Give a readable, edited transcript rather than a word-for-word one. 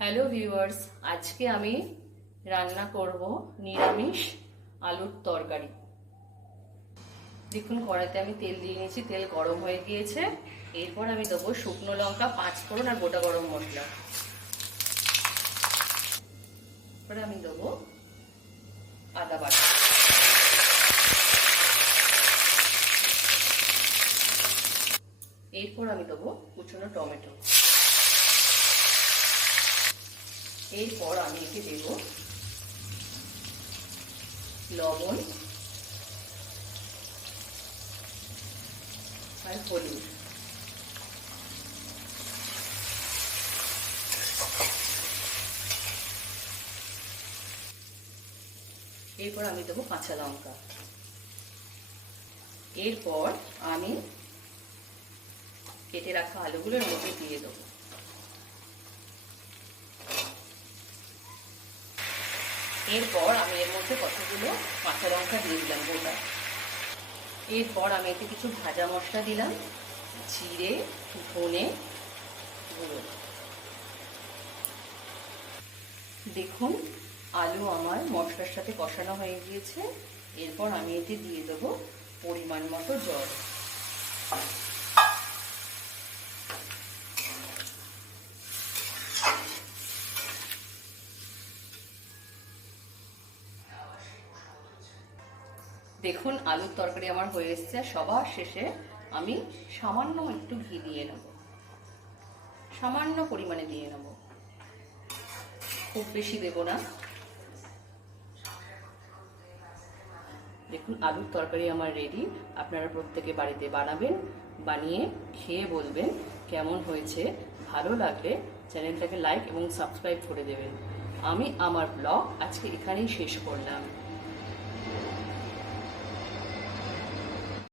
Hello viewers, আজকে আমি রান্না করব নিরামিষ আলুর তরকারি। দেখুন, কড়াইতে আমি তেল দিয়ে নিয়েছি, তেল গরম হয়ে গিয়েছে। এরপর আমি দেবো শুকনো লঙ্কা, 5 ফোড়ন আর গোটা গরম মশলা। এরপরে আমি দেবো আদা বাটা। এরপর আমি দেবো কুচনো টমেটো। এরপর আমি একে দেব লবণ আর হলুদ। এরপর আমি দেবো কাঁচা লঙ্কা। এরপর আমি কেটে রাখা আলুগুলোর মধ্যে দিয়ে দেবো। এরপর আমি এর মধ্যে কতগুলো কাঁচা লঙ্কা দিয়ে দিলাম গোটা। এরপর আমি এতে কিছু ভাজা মশলা দিলাম, জিরে, ধনে গুঁড়ো। দেখুন, আলু আমার মশলার সাথে কষানো হয়ে গিয়েছে। এরপর আমি এতে দিয়ে দেবো পরিমাণ মতো জল। দেখুন, আলুর তরকারি আমার হয়ে এসছে। সবার শেষে আমি সামান্য একটু ঘি দিয়ে নেব, সামান্য পরিমাণে দিয়ে নেব, খুব বেশি দেব না। দেখুন, আলুর তরকারি আমার রেডি। আপনারা প্রত্যেকে বাড়িতে বানাবেন, বানিয়ে খেয়ে বলবেন কেমন হয়েছে। ভালো লাগলে চ্যানেলটাকে লাইক এবং সাবস্ক্রাইব করে দেবেন। আমি আমার ব্লগ আজকে এখানেই শেষ করলাম।